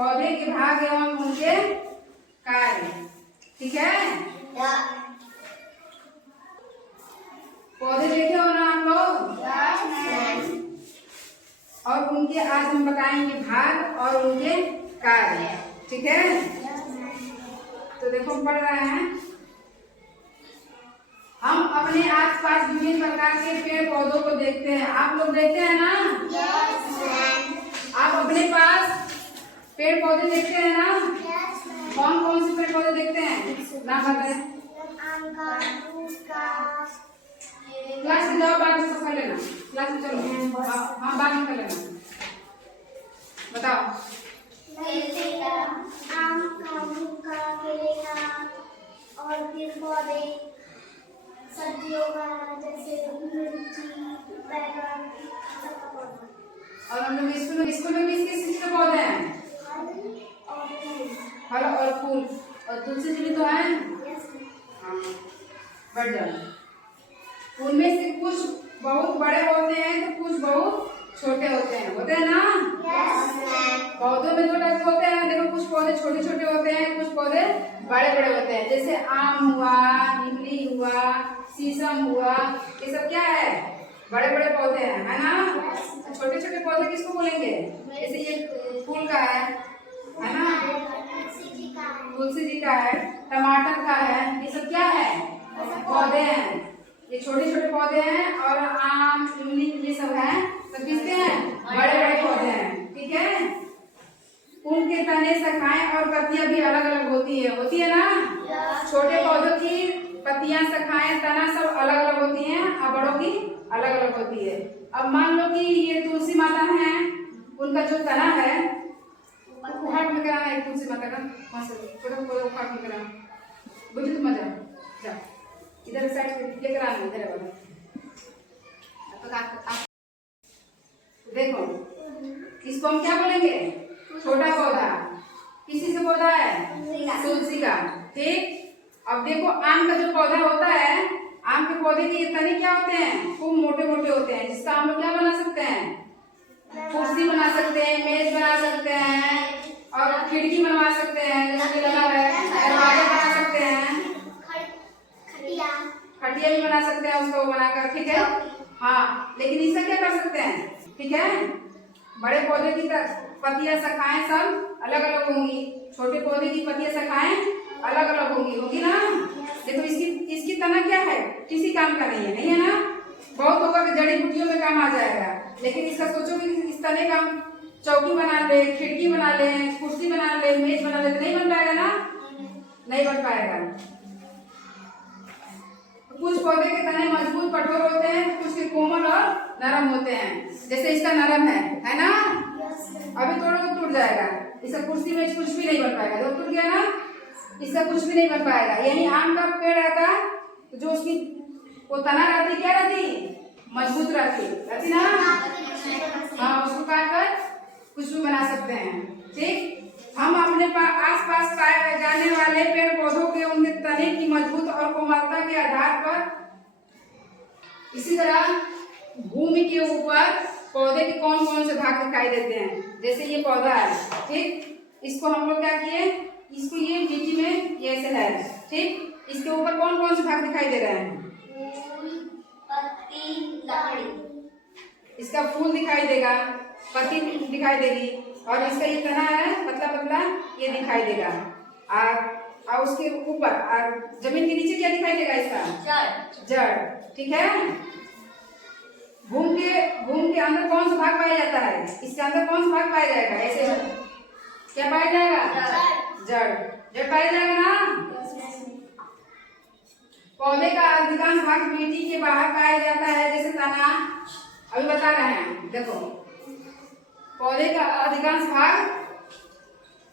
पौधे के भाग एवं उनके कार्य। ठीक है, पौधे देखे हो ना आप लोग? और उनके आज हम बताएंगे भाग और उनके कार्य। ठीक है, तो देखो हम पढ़ रहे हैं। हम अपने आसपास विभिन्न प्रकार के पेड़ पौधों को देखते हैं। आप लोग देखते हैं ना? आप अपने पास पेड़ पौधे देखते हैं ना? कौन कौन से पेड़ पौधे देखते हैं? ना बताएं। क्लास में जाओ, बाद में सब कर लेना। क्लास में चलो, हाँ बाद में कर लेना। बताओ। आम का, नीम का, केले का और फिर पौधे सब्जियों का जैसे मिर्ची, बैंगन सबका पौधा। और हम लोग स्कूल में किस किस चीज के पौधे हैं? फल और फूल और तुलसी जी भी तो है। हाँ, बढ़ जाओ। उनमें से कुछ बहुत बड़े होते हैं तो कुछ बहुत छोटे होते हैं ना? पौधों में दो टाइप होते हैं। देखो, कुछ पौधे छोटे छोटे होते हैं, कुछ पौधे बड़े बड़े होते हैं। जैसे आम हुआ, इमली हुआ, शीशम हुआ, ये सब क्या है? बड़े बड़े पौधे हैं, है ना? छोटे छोटे पौधे किसको बोलेंगे? जैसे ये फूल का है ना? तुलसी जी का है, टमाटर का है, ये सब क्या है? पौधे हैं। ये छोटे छोटे पौधे हैं। और आम, इमली ये सब है, सब किसके हैं? बड़े बड़े पौधे हैं। ठीक है, उनके तने, शाखाएं और पत्तियां भी अलग अलग होती है ना? छोटे पौधों की पत्तियां, शाखाएं, तना सब अलग अलग होती हैं और बड़ों की अलग अलग होती है। अब मान लो कि ये तुलसी माता है, उनका जो तना है उखाड़ में कराना है। तुलसी माता का छोटा पौधा उखाड़ में कराना। बुझे तुम मजा जा इधर साइड लेकर आना, इधर वाला। देखो, इसको हम क्या बोलेंगे? छोटा पौधा। किसी से पौधा है? तुलसी का। ठीक, अब देखो आम का जो पौधा होता है, आम के पौधे के तने क्या होते हैं? खूब मोटे मोटे होते हैं, जिसका हम लोग क्या बना सकते हैं? कुर्सी बना सकते हैं, मेज बना सकते हैं और खिड़की बनवा सकते हैं, जैसे लगा है, दरवाजा बना सकते हैं, खटिया भी बना सकते हैं उसको बनाकर। ठीक है, हाँ, लेकिन इससे क्या कर सकते हैं? ठीक है, बड़े पौधे की पत्तियां, शाखाएं सब अलग अलग होंगी, छोटे पौधे की पत्तियां, शाखाएं अलग अलग होगी ना? देखो, इसकी तना क्या है? किसी काम का नहीं है ना? बहुत होगा कि जड़ी बूटियों में काम आ जाएगा, लेकिन इसका सोचो कि इस तने का चौकी बना ले, खिड़की बना ले, कुर्सी बना ले, मेज बना ले, तो नहीं बन पाएगा ना? नहीं बन पाएगा। कुछ पौधे के तने मजबूत, कठोर होते हैं, कुछ के कोमल और नरम होते हैं। जैसे इसका नरम है ना? अभी तोड़ो तो टूट जाएगा। इसका कुर्सी में कुछ भी नहीं बन पाएगा, जब टूट गया ना, इसका कुछ भी नहीं बन पाएगा। यही आम का पेड़ रहता, तो जो उसकी वो तना रहती, क्या रहती? मजबूत रहती ना? हाँ, उसको काट कर कुछ भी बना सकते हैं। ठीक, हम अपने आस पास पाए जाने वाले पेड़ पौधों के उनके तने की मजबूत और कोमलता के आधार पर, इसी तरह भूमि के ऊपर पौधे के कौन कौन से भाग दिखाई देते हैं। जैसे ये पौधा है, ठीक, इसको हम लोग क्या किए? इसको ये मिट्टी में ये ऐसे है, ठीक, इसके ऊपर कौन कौन से भाग दिखाई दे रहे हैं? फूल, पत्ती, लकड़ी। इसका फूल दिखाई देगा, पत्ती दिखाई देगी, और इसका ये तना है पतला पतला, ये दिखाई देगा। और उसके ऊपर जमीन के नीचे क्या दिखाई देगा? इसका जड़। ठीक है, भूमि के अंदर कौन सा भाग पाया जाता है? इसके अंदर कौन सा भाग पाया जाएगा? ऐसे क्या पाया जाएगा? जड़ पाया जाएगा ना? पौधे का अधिकांश भाग मिट्टी के बाहर पाया जाता है, जैसे तना। अभी बता रहे हैं, देखो, पौधे का अधिकांश भाग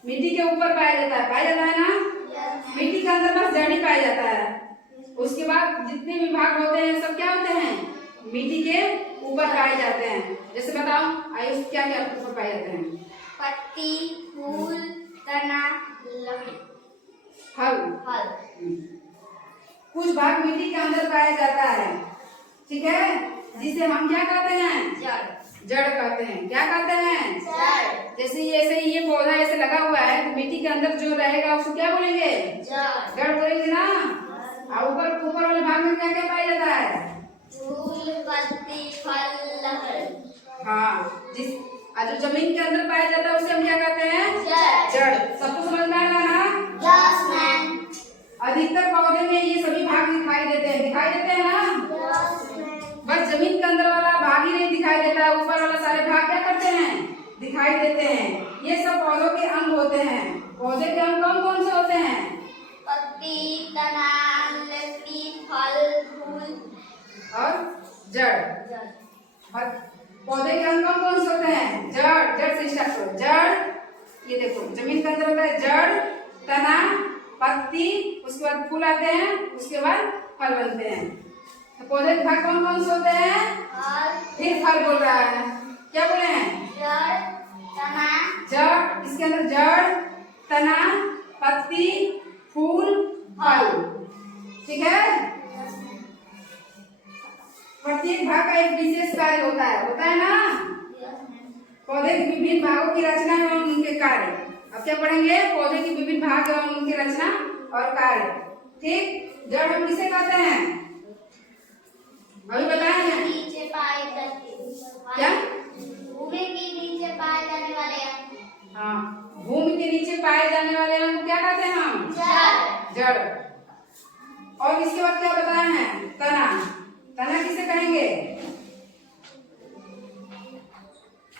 मिट्टी के ऊपर पाया जाता है ना? मिट्टी के अंदर बस जड़ ही पाया जाता है। उसके बाद जितने भी भाग होते हैं सब क्या होते हैं? मिट्टी के ऊपर पाए जाते हैं। जैसे बताओ, आयुष, क्या क्या ऊपर पाए जाते हैं? पत्ती, फूल, तना, लकड़ी, फल। कुछ भाग मिट्टी के अंदर पाया जाता है, ठीक है, जिसे हम क्या कहते हैं? जड़ कहते हैं। क्या कहते हैं? जड़। जैसे ये पौधा ऐसे लगा के अंदर जो रहेगा उसको क्या बोलेंगे? जड़ बोलेंगे ना। और ऊपर वाले भाग में क्या क्या पाया जाता है? फूल, पत्ती, फल, लकड़ी। हाँ, जो जमीन के अंदर पाया जाता है उसे हम क्या कहते हैं? जड़। सबको समझ में आ रहा ना? Yes, ma'am. अधिकतर पौधे में ये सभी भाग दिखाई देते हैं ना? Yes, ma'am. बस जमीन के अंदर वाला भाग ही नहीं दिखाई देता, ऊपर वाला सारे भाग क्या करते हैं? दिखाई देते हैं। ये सब पौधों के अंग होते हैं। पौधे के अंग कौन कौन से होते हैं? पत्ती, तना, लकड़ी, फल, फूल और जड़। पौधे के अंग कौन कौन से होते हैं? जड़ से स्टार्ट करो। जड़, ये देखो जमीन के अंदर होता है जड़, तना, पत्ती, उसके बाद फूल आते हैं, उसके बाद फल बनते हैं। तो पौधे के भाग कौन कौन से होते हैं? फिर फल बोल रहा है, क्या बोले हैं? जड़, तना, जड़, इसके अंदर जड़, तना, पत्ती, फूल, फल। ठीक है। प्रत्येक भाग का एक विशेष कार्य होता है ना? पौधे के विभिन्न भागों की रचना एवं उनके कार्य। अब क्या पढ़ेंगे? पौधे के विभिन्न भाग एवं उनकी रचना और कार्य। ठीक। जड़ हम किसे कहते हैं? अभी बताए हैं। नीचे पाए जाते क्या? भूमि के नीचे पाए जाने वाले अंग। हाँ, भूमि के नीचे पाए जाने वाले अंग को क्या कहते हैं हम? जड़। और इसके बाद क्या बताए हैं? तना। तना किसे कहेंगे?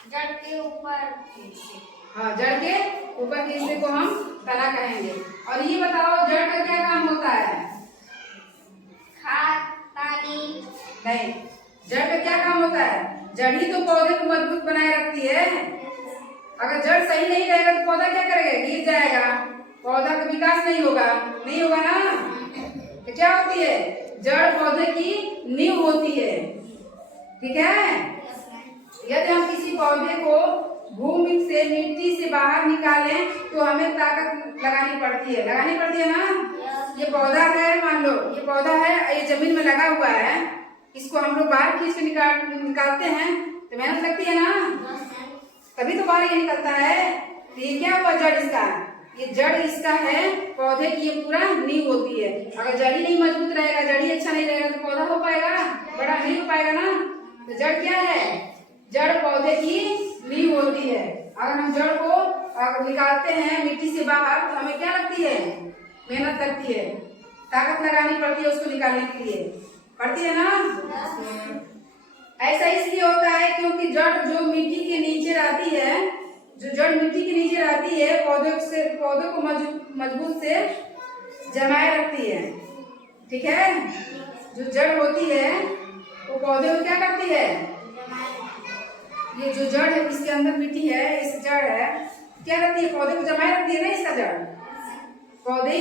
जड़ के ऊपर। हाँ, जड़ के ऊपर के हिस्से को हम तना कहेंगे। और ये बताओ जड़ का क्या काम होता है? खाद, पानी। नहीं, जड़ का क्या काम होता है? जड़ ही तो पौधे को मजबूत बनाए रखती है। अगर जड़ सही नहीं रहेगा तो पौधा क्या करेगा? गिर जाएगा, पौधा का विकास नहीं होगा ना। तो क्या होती है? जड़ पौधे की नींव होती है। ठीक है। यदि हम किसी पौधे को भूमि से, मिट्टी से बाहर निकालें तो हमें ताकत लगानी पड़ती है ना। ये पौधा है, मान लो ये पौधा है, ये जमीन में लगा हुआ है, इसको हम लोग बाहर खींच के निकालते हैं तो मेहनत लगती है ना, तभी तो बाहर ये निकलता है। तो ये क्या हुआ? जड़ इसका, ये जड़ इसका है, पौधे की ये पूरा नींव होती है। अगर जड़ ही नहीं मजबूत रहेगा, जड़ ही अच्छा नहीं रहेगा तो पौधा हो पाएगा? बड़ा नहीं हो पाएगा ना। तो जड़ क्या है? जड़ पौधे की नींव होती है। अगर हम जड़ को अगर निकालते हैं मिट्टी से बाहर तो हमें क्या लगती है? मेहनत लगती है, ताकत लगानी पड़ती है उसको निकालने के लिए, पड़ती है ना। ऐसा इसलिए होता है क्योंकि जड़ जो मिट्टी के नीचे रहती है, जो जड़ मिट्टी के नीचे रहती है, पौधों को मजबूत से जमाए रखती है। ठीक है। जो जड़ होती है वो पौधे को क्या करती है? ये जो जड़ है, इसके अंदर मिट्टी है, इस जड़ है, क्या करती है? पौधे को जमाए रखती है ना। इसका जड़, पौधे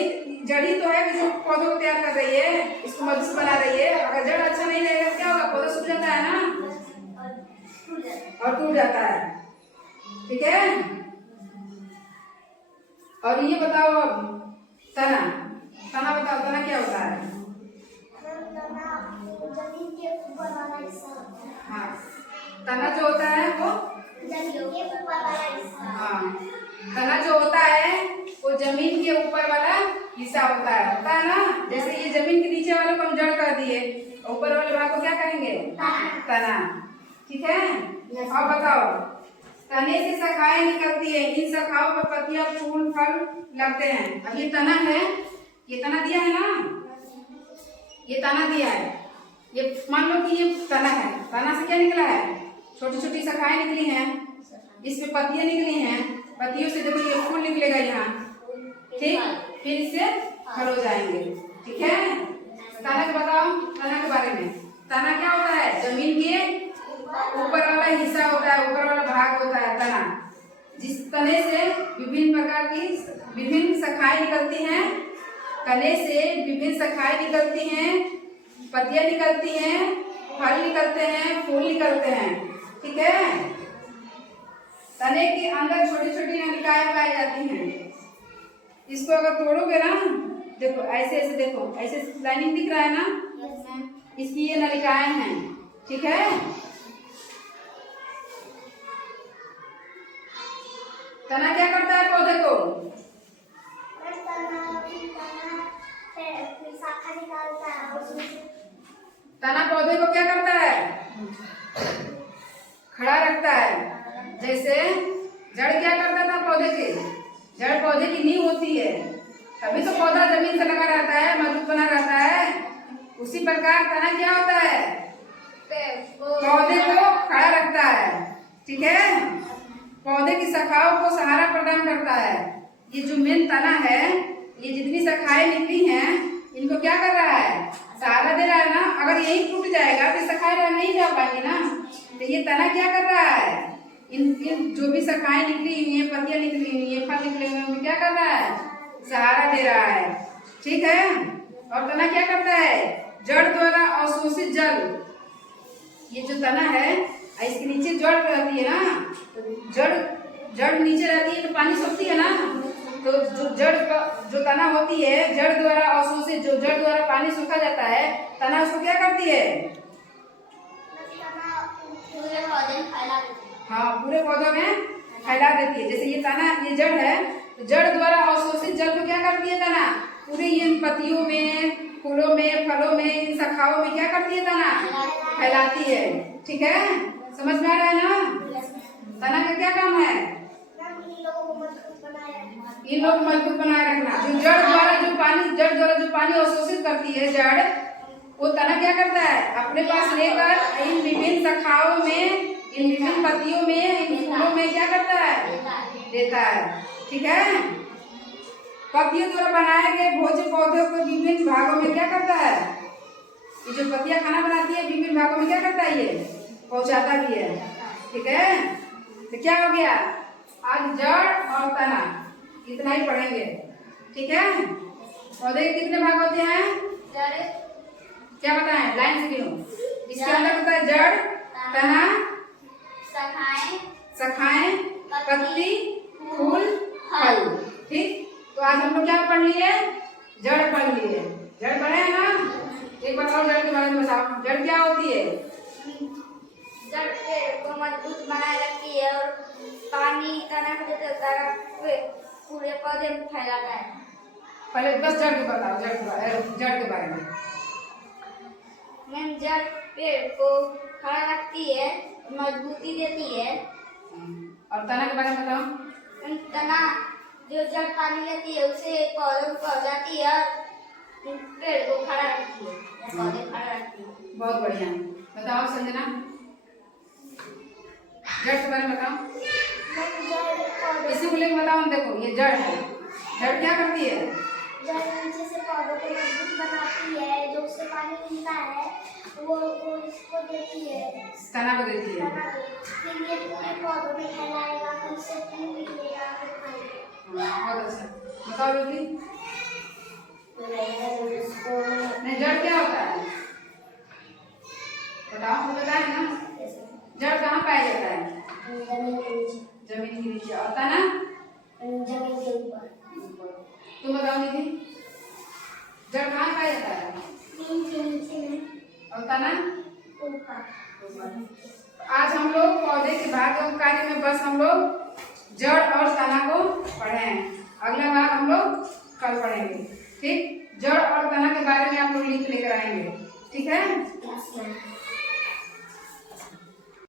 जड़ ही तो है कि जो पौधों को तैयार कर रही है, इसको मजबूत बना रही है। अगर जड़ अच्छा नहीं रहेगा तो क्या होगा? पौधा सूख जाता है ना और टूट जाता है। ठीक है। और ये बताओ अब तना बताओ, तना क्या होता है? जमीन के ऊपर वाला हिस्सा होता है। हाँ, तना जो होता है वो जमीन के ऊपर वाला हिस्सा। हाँ, तना जो होता है वो जमीन के ऊपर वाला हिस्सा होता है ना। जैसे ये जमीन के नीचे वाले को हम जड़ कर दिए, ऊपर वाले भाग को क्या कहेंगे? तना। ठीक है। अब बताओ, तने से शाखाएं निकलती है, इन शाखाओं पर पत्तियां, फूल, फल लगते हैं। अब ये तना है, ये तना दिया है ना, ये तना दिया है। ये मान लो कि ये तना है, तना से क्या निकला है? छोटी छोटी शाखाएं निकली हैं, इसमें पत्तियां निकली हैं, पत्तियों से देखो ये फूल निकलेगा यहाँ। ठीक, फिर इससे फल हो जाएंगे। ठीक है। तना के बताओ, तना के बारे में। तना क्या होता है? जमीन के ऊपर वाला हिस्सा होता है, ऊपर वाला भाग होता है तना, जिस तने से विभिन्न प्रकार की विभिन्न शाखाएं निकलती हैं। तने से विभिन्न शाखाएं निकलती हैं, पत्तियां निकलती हैं, फल निकलते हैं, फूल निकलते हैं। ठीक है। तने के अंदर छोटी छोटी नलिकाएं पाई जाती हैं। इसको अगर तोड़ोगे ना, देखो ऐसे ऐसे, देखो ऐसे लाइनिंग दिख रहा है ना, इसकी ये नलिकाएं हैं। ठीक है। तना क्या करता है? पौधे को पौधे को क्या करता है? खड़ा रखता है। जैसे जड़ क्या करता था पौधे के? जड़ पौधे की नींव होती है, तभी तो पौधा जमीन से लगा रहता है, मजबूत बना रहता है। उसी प्रकार तना क्या होता है? पौधे को खड़ा रखता है। ठीक है, पौधे की शाखाओं को सहारा प्रदान करता है। ये जो मेन तना है, ये जितनी शाखाएं निकली हैं, इनको क्या कर रहा है? सहारा दे रहा है ना। अगर यही टूट जाएगा तो शाखाएं नहीं जा पाएंगी ना। तो ये तना क्या कर रहा है? इन जो भी शाखाएं निकली हुई हैं, पत्तियां निकली हुई हैं, फल निकले हुए हैं, उनको क्या कर रहा है? सहारा दे रहा है। ठीक है, और तना क्या करता है? जड़ द्वारा अवशोषित जल, ये जो तना है इसके नीचे जड़ रहती है ना, तो जड़ नीचे रहती है तो पानी सोखती है ना। तो जो तना होती है, जड़ द्वारा अवशोषित, जो जड़ द्वारा पानी सोखा जाता है, तना उसको क्या करती है? पूरे पौधे में फैला देती है। हाँ, पूरे पौधों में फैला देती है। जैसे ये तना, ये जड़ है, तो जड़ द्वारा अवशोषित जल को क्या करती है तना? पूरे ये पत्तियों में, फूलों में, फलों में, इन शाखाओं में क्या करती है तना? फैलाती है। ठीक है, समझ में आ रहा है ना? तना का क्या काम है? इन लोगों को मजबूत बनाए रखना। जो जड़ द्वारा जो पानी अवशोषित करती है जड़, वो तना क्या करता है? अपने पास लेकर इन विभिन्न शाखाओं में, इन विभिन्न पत्तियों में, इन फूलों में क्या करता है? देता है। ठीक है, पत्तियों द्वारा बनाए गए भोज्य पौधों को विभिन्न भागों में क्या करता है? ये जो पत्तियां खाना बनाती है, विभिन्न भागों में क्या करता है? ये पहुंचाता भी है। ठीक है, तो क्या हो गया? आज जड़ और तना इतना ही पढ़ेंगे। ठीक है, पौधे के कितने भाग होते हैं? क्या बताएं? लाइन से गिनो। इसके अंदर होता है जड़, तना, शाखाएं, पत्ती, फूल, फल। ठीक, तो आज हम लोग क्या पढ़ लिए? जड़ पढ़ लिए। जड़ पढ़े हैं ना? एक बार और जड़ के बारे में बताओ। जड़ क्या होती है? जड़ पेड़ को मजबूत बनाए रखती है और पानी तना को देता है, पूरे पौधे में फैलाता है। पहले बस जड़ के बताओ, जड़ के बारे में। मैम, जड़ पेड़ को खड़ा रखती है, मजबूती देती है। और तना के बारे में बताओ। तना जो जड़ पानी लेती है, उसे पौधों को पहुंचाती है और पेड़ को खड़ा रखती है, पौधे खड़ा रखती है। बहुत बढ़िया, बताओ संजना, जड़ के बारे में बताओ। इसी को लेकर बताओ। देखो, ये जड़ है, जड़ क्या करती है? जड़ नीचे से पौधों को मजबूत बनाती है, जो उससे पानी मिलता है वो इसको देती है, तना को देती है। फिर ये पूरे पौधों में फैलाएगा, फिर उससे फूल मिलेगा, फिर खाएगा। बहुत अच्छा, बताओ बेटी। नहीं, जड़ क्या होता है? बताओ, तो बताए ना। जड़ कहाँ पाया जाता है? जमीन के नीचे। और तना? जमीन के ऊपर। तुम बताओ दीदी, जड़ कहाँ पाया जाता है? जमीन के नीचे में। और तना? ऊपर। आज हम लोग पौधे के भाग कार्य में बस हम लोग जड़ और तना को पढ़े हैं। अगला भाग हम लोग कल पढ़ेंगे। ठीक, जड़ और तना के बारे में आप लोग लिख लेकर आएंगे। ठीक है।